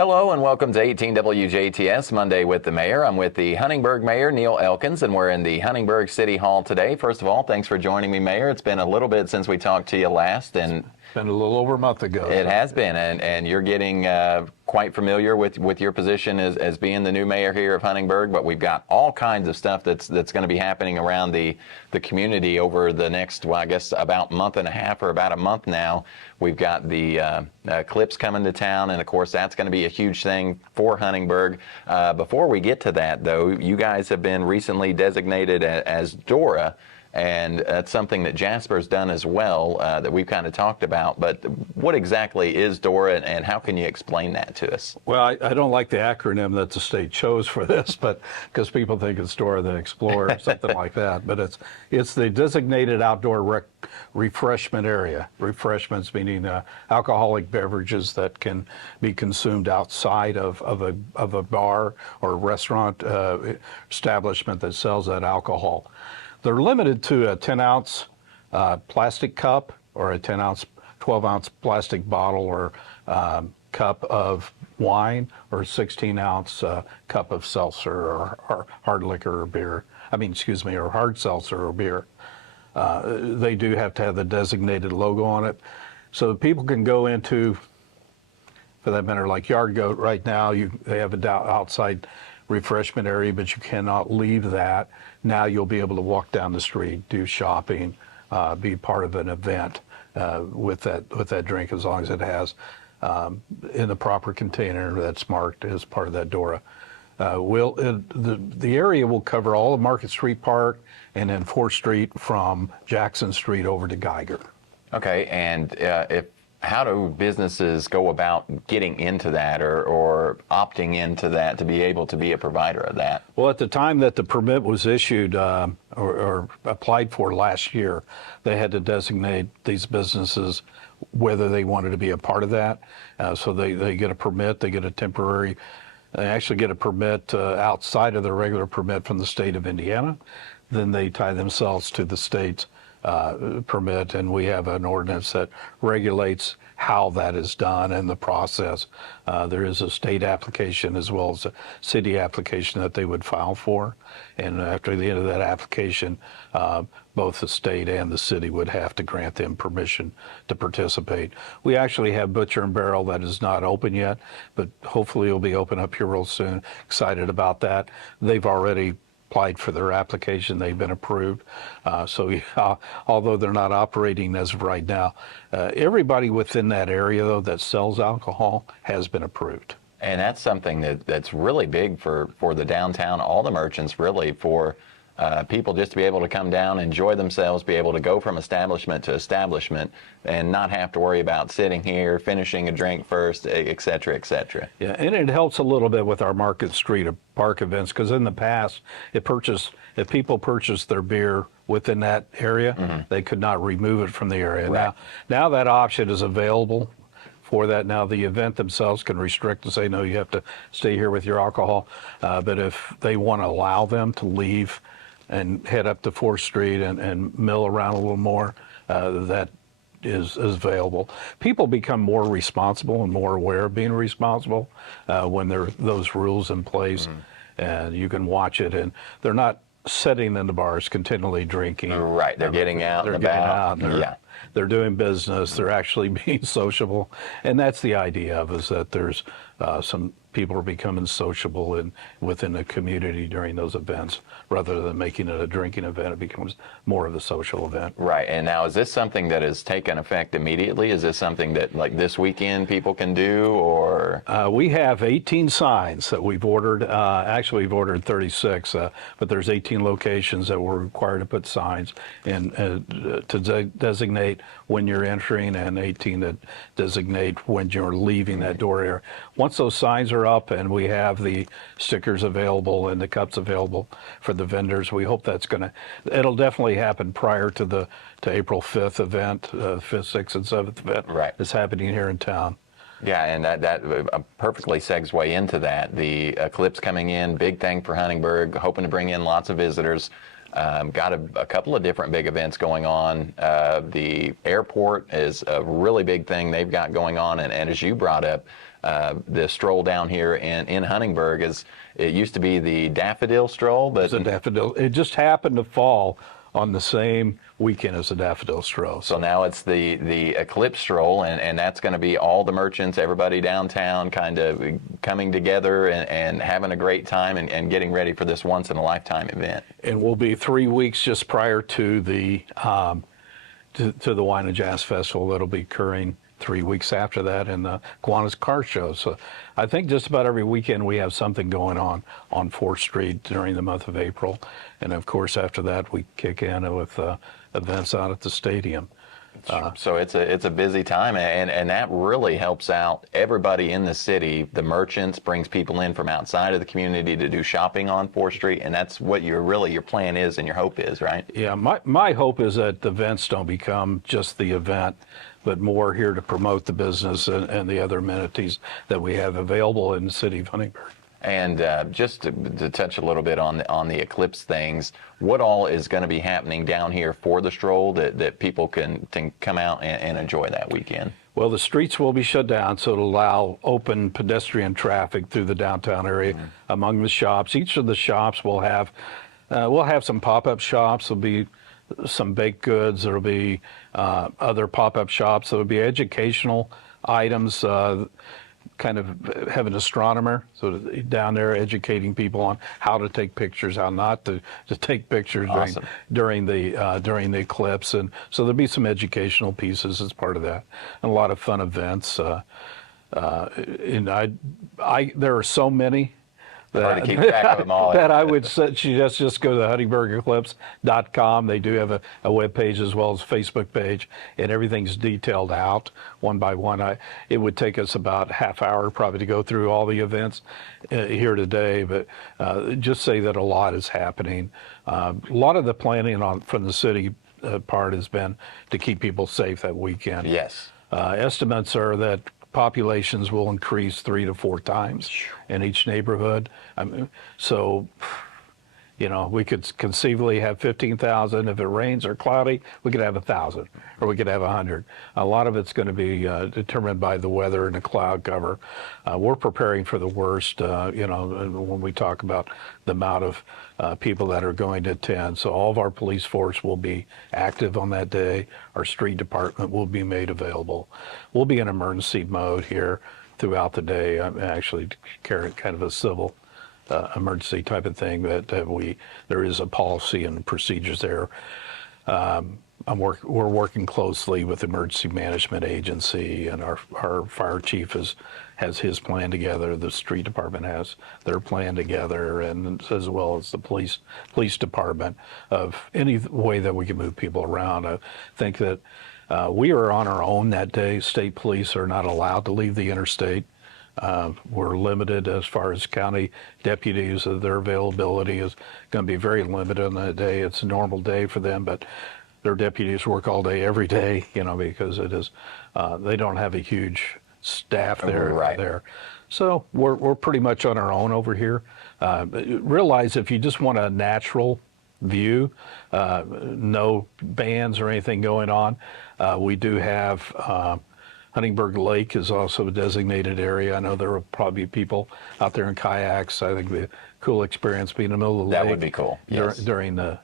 Hello and welcome to 18 WJTS Monday with the Mayor. I'm with the Huntingburg Mayor Neil Elkins, and we're in the Huntingburg City Hall today. First of all, thanks for joining me, Mayor. It's been a little bit since we talked to you last, and been a little over a month ago. It has been, and you're getting quite familiar with your position as being the new mayor here of Huntingburg. But we've got all kinds of stuff that's going to be happening around the community over the next, well, I guess about month and a half or about a month now. We've got the Eclipse coming to town, and of course that's going to be a huge thing for Huntingburg. Before we get to that, though, you guys have been recently designated as DORA. And that's something that Jasper's done as well, that we've kind of talked about. But what exactly is DORA, and how can you explain that to us? Well, I don't like the acronym that the state chose for this, but because people think it's DORA the Explorer or something like that. But it's the designated outdoor refreshment area. Refreshments meaning alcoholic beverages that can be consumed outside of a bar or a restaurant establishment that sells that alcohol. They're limited to a 10-ounce plastic cup or a 10-ounce, 12-ounce plastic bottle or cup of wine or a 16-ounce cup of seltzer or hard liquor or beer. Or hard seltzer or beer. They do have to have the designated logo on it. So people can go into, for that matter, like Yard Goat right now, they have an outside refreshment area, but you cannot leave that. Now you'll be able to walk down the street, do shopping, be part of an event with that drink, as long as it has in the proper container that's marked as part of that DORA. The area will cover all of Market Street Park and then 4th Street from Jackson Street over to Geiger. Okay, and how do businesses go about getting into that or opting into that to be able to be a provider of that? Well, at the time that the permit was issued or applied for last year, they had to designate these businesses whether they wanted to be a part of that. So they get a permit, they get a temporary, they actually get a permit outside of their regular permit from the state of Indiana. Then they tie themselves to the state's permit, and we have an ordinance that regulates how that is done and the process. There is a state application as well as a city application that they would file for, and after the end of that application, both the state and the city would have to grant them permission to participate. We actually have Butcher and Barrel that is not open yet, but hopefully it'll be open up here real soon. Excited about that. They've already applied for their application. They've been approved. Although they're not operating as of right now, everybody within that area, though, that sells alcohol has been approved. And that's something that's really big for the downtown, all the merchants, really, for people just to be able to come down, enjoy themselves, be able to go from establishment to establishment and not have to worry about sitting here, finishing a drink first, et cetera, et cetera. Yeah, and it helps a little bit with our Market Street Park events, because in the past, if people purchased their beer within that area, they could not remove it from the area. Right. Now that option is available for that. Now the event themselves can restrict and say, no, you have to stay here with your alcohol. But if they want to allow them to leave and head up to 4th Street and mill around a little more, that is available. People become more responsible and more aware of being responsible when there are those rules in place, and you can watch it, and they're not sitting in the bars continually drinking. Right, they're getting out and about. They're doing business, they're actually being sociable, and that's the idea of is that there's some people are becoming sociable within the community during those events. Rather than making it a drinking event, it becomes more of a social event. Right, and now is this something that has taken effect immediately? Is this something that, like this weekend, people can do, or? We have 18 signs that we've ordered. Actually, we've ordered 36, but there's 18 locations that we're required to put signs in to designate when you're entering, and 18 that designate when you're leaving that door area. Once those signs are up and we have the stickers available and the cups available for the vendors, we hope it'll definitely happen prior to April 5th event, 5th, 6th, and 7th event. Right. It's happening here in town. Yeah, and that perfectly segues into that. The Eclipse coming in, big thing for Huntingburg, hoping to bring in lots of visitors. Got a couple of different big events going on. The airport is a really big thing they've got going on, and as you brought up, the stroll down here in Huntingburg. It used to be the daffodil stroll, but It's a daffodil. It just happened to fall on the same weekend as the daffodil stroll. so now it's the Eclipse stroll, and that's going to be all the merchants, everybody downtown kind of coming together and having a great time and getting ready for this once-in-a-lifetime event. And we'll be 3 weeks just prior to the to the Wine and Jazz Festival that'll be occurring 3 weeks after that, and the Kiwanis Car Show. So I think just about every weekend we have something going on 4th Street during the month of April. And of course, after that, we kick in with events out at the stadium. So it's a busy time, and that really helps out everybody in the city. The merchants brings people in from outside of the community to do shopping on 4th Street, and that's what your plan is and your hope is, right? Yeah, my hope is that the events don't become just the event, but more here to promote the business and the other amenities that we have available in the city of Huntingburg. And just to touch a little bit on the Eclipse things, what all is going to be happening down here for the stroll that people can come out and enjoy that weekend? Well, the streets will be shut down, so it'll allow open pedestrian traffic through the downtown area among the shops. Each of the shops will have some pop-up shops. There'll be some baked goods. There'll be other pop-up shops. There'll be educational items. Kind of have an astronomer so down there educating people on how to take pictures, how not to take pictures Awesome. during the eclipse, and so there'll be some educational pieces as part of that, and a lot of fun events. And there are so many Hard to keep track of them all. that I would suggest just go to huntingburgeclipse.com. They do have a web page as well as a Facebook page, and everything's detailed out one by one. It would take us about half hour probably to go through all the events here today, but just say that a lot is happening. A lot of the planning from the city part has been to keep people safe that weekend. Yes. Estimates are that populations will increase 3 to 4 times in each neighborhood. So, we could conceivably have 15,000. If it rains or cloudy, we could have 1,000, or we could have 100. A lot of it's going to be determined by the weather and the cloud cover. We're preparing for the worst, when we talk about the amount of people that are going to attend. So all of our police force will be active on that day. Our street department will be made available. We'll be in emergency mode here throughout the day. I'm actually carrying kind of a civil emergency type of thing that there is a policy and procedures there. We're working closely with the Emergency Management Agency, and our fire chief has his plan together. The street department has their plan together, and as well as the police department, of any way that we can move people around. I think that we are on our own that day. State police are not allowed to leave the interstate. We're limited as far as county deputies. Their availability is going to be very limited on that day. It's a normal day for them, but their deputies work all day, every day, because it is, they don't have a huge staff there. Right. So we're pretty much on our own over here. Realize if you just want a natural view, no bands or anything going on, we do have Huntingburg Lake is also a designated area. I know there will probably be people out there in kayaks. I think it'd be a cool experience being in the middle of the lake. That would be cool. Yes. During the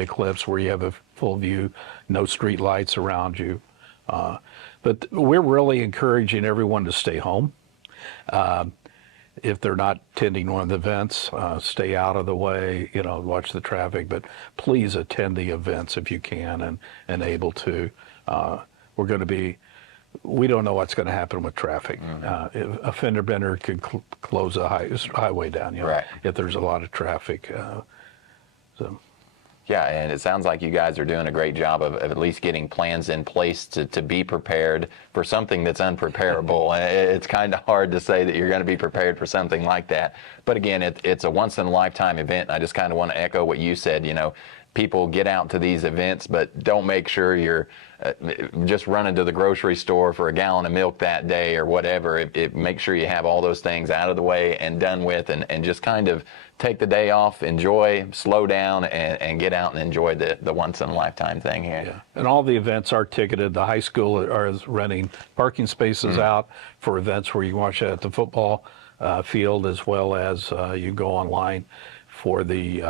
eclipse, where you have a full view, no street lights around you. But we're really encouraging everyone to stay home. If they're not attending one of the events, stay out of the way, watch the traffic, but please attend the events if you can and able to. We don't know what's going to happen with traffic. A fender bender could close a highway down, Right. if there's a lot of traffic. Yeah, and it sounds like you guys are doing a great job of at least getting plans in place to be prepared for something that's unpreparable. It's kind of hard to say that you're going to be prepared for something like that. But again, it's a once-in-a-lifetime event. And I just kind of want to echo what you said. people get out to these events, but don't make sure you're just running to the grocery store for a gallon of milk that day or whatever. Make sure you have all those things out of the way and done with, and just kind of take the day off, enjoy, slow down, and get out and enjoy the once-in-a-lifetime thing here. Yeah. And all the events are ticketed. The high school is renting parking spaces out for events where you can watch it at the football field, as well as you go online for the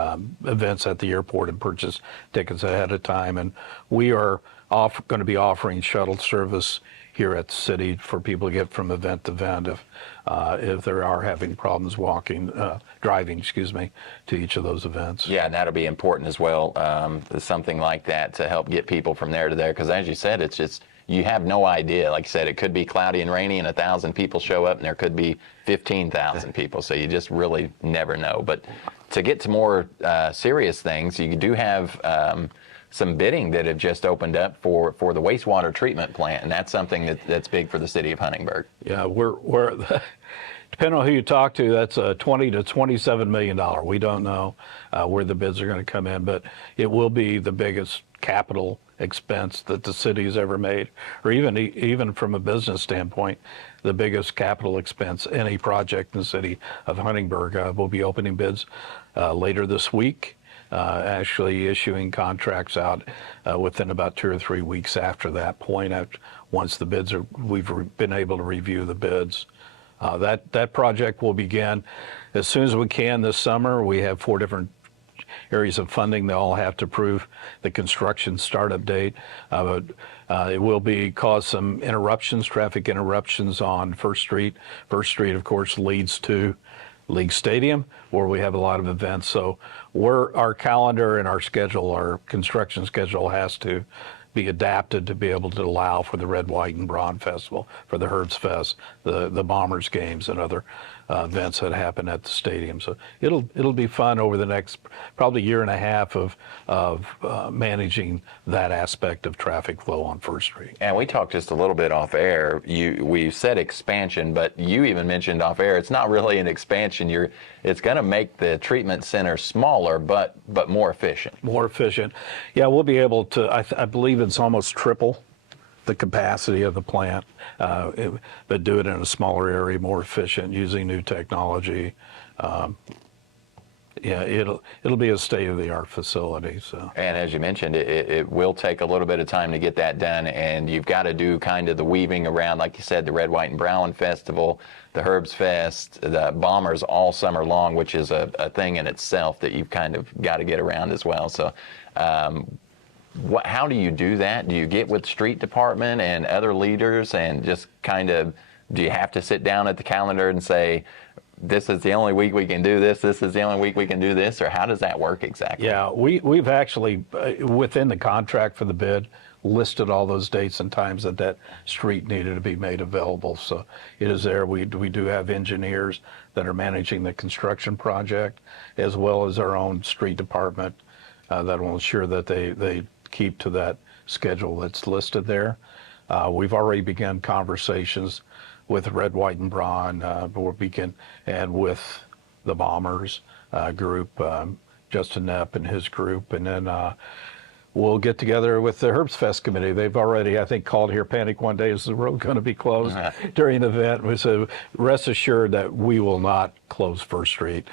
events at the airport and purchase tickets ahead of time. And we are going to be offering shuttle service here at the city for people to get from event to event if they are having problems driving, to each of those events. Yeah, and that'll be important as well, something like that to help get people from there to there. Because as you said, it's just, you have no idea. Like you said, it could be cloudy and rainy and 1,000 people show up, and there could be 15,000 people. So you just really never know. But to get to more serious things, you do have some bidding that have just opened up for the wastewater treatment plant, and that's something that's big for the city of Huntingburg. Yeah, we're depending on who you talk to, that's a $20 to $27 million. We don't know where the bids are going to come in, but it will be the biggest capital expense that the city has ever made, or even from a business standpoint, the biggest capital expense any project in the city of Huntingburg. Will be opening bids later this week. Actually issuing contracts out within about 2 or 3 weeks after that point. Once the bids we've been able to review the bids. That project will begin as soon as we can this summer. We have 4 different areas of funding. They all have to approve the construction startup date. It will cause some interruptions, traffic interruptions on First Street. First Street, of course, leads to League Stadium, where we have a lot of events. So our calendar and our schedule, our construction schedule, has to be adapted to be able to allow for the Red, White, and Brown Festival, for the Herbst Fest, the Bombers games, and other events that happen at the stadium. So it'll be fun over the next probably year and a half of managing that aspect of traffic flow on First Street. And we talked just a little bit off air. We said expansion, but you even mentioned off air it's not really an expansion. It's going to make the treatment center smaller, but more efficient. More efficient. Yeah, we'll be able to. I believe it's almost triple the capacity of the plant, but do it in a smaller area, more efficient, using new technology. Yeah, it'll be a state-of-the-art facility. So. And as you mentioned, it will take a little bit of time to get that done, and you've got to do kind of the weaving around, like you said, the Red, White, and Brown Festival, the Herbst Fest, the Bombers all summer long, which is a thing in itself that you've kind of got to get around as well. So. How do you do that? Do you get with the street department and other leaders and just kind of, do you have to sit down at the calendar and say, this is the only week we can do this, this is the only week we can do this, or how does that work exactly? Yeah, we've actually, within the contract for the bid, listed all those dates and times that street needed to be made available. So it is there. We do have engineers that are managing the construction project, as well as our own street department that will ensure that they keep to that schedule that's listed there. We've already begun conversations with Red, White, and Brown, and with the Bombers group, Justin Knapp and his group, and then we'll get together with the Herbst Fest committee. They've already, I think, called here panic one day, is the road going to be closed during the event? We said, rest assured that we will not close First Street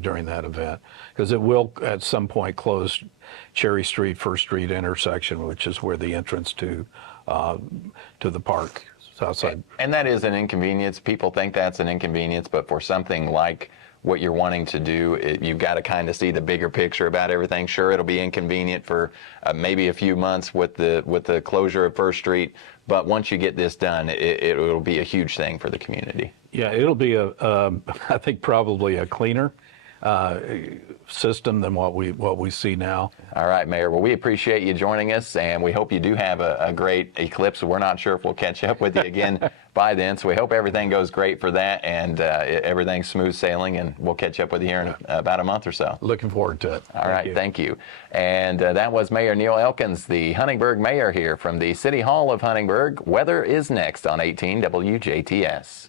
during that event, because it will at some point close Cherry Street, First Street intersection, which is where the entrance to the park is outside. And that is an inconvenience. People think that's an inconvenience, but for something like what you're wanting to do, you've got to kind of see the bigger picture about everything. Sure, it'll be inconvenient for maybe a few months with the closure of First Street, but once you get this done, it'll be a huge thing for the community. Yeah, it'll be I think probably a cleaner system than what we see now. All right, Mayor. Well, we appreciate you joining us, and we hope you do have a great eclipse. We're not sure if we'll catch up with you again by then, so we hope everything goes great for that and everything's smooth sailing, and we'll catch up with you here in about a month or so. Looking forward to it. All right, thank you. And that was Mayor Neil Elkins, the Huntingburg Mayor here from the City Hall of Huntingburg. Weather is next on 18 WJTS.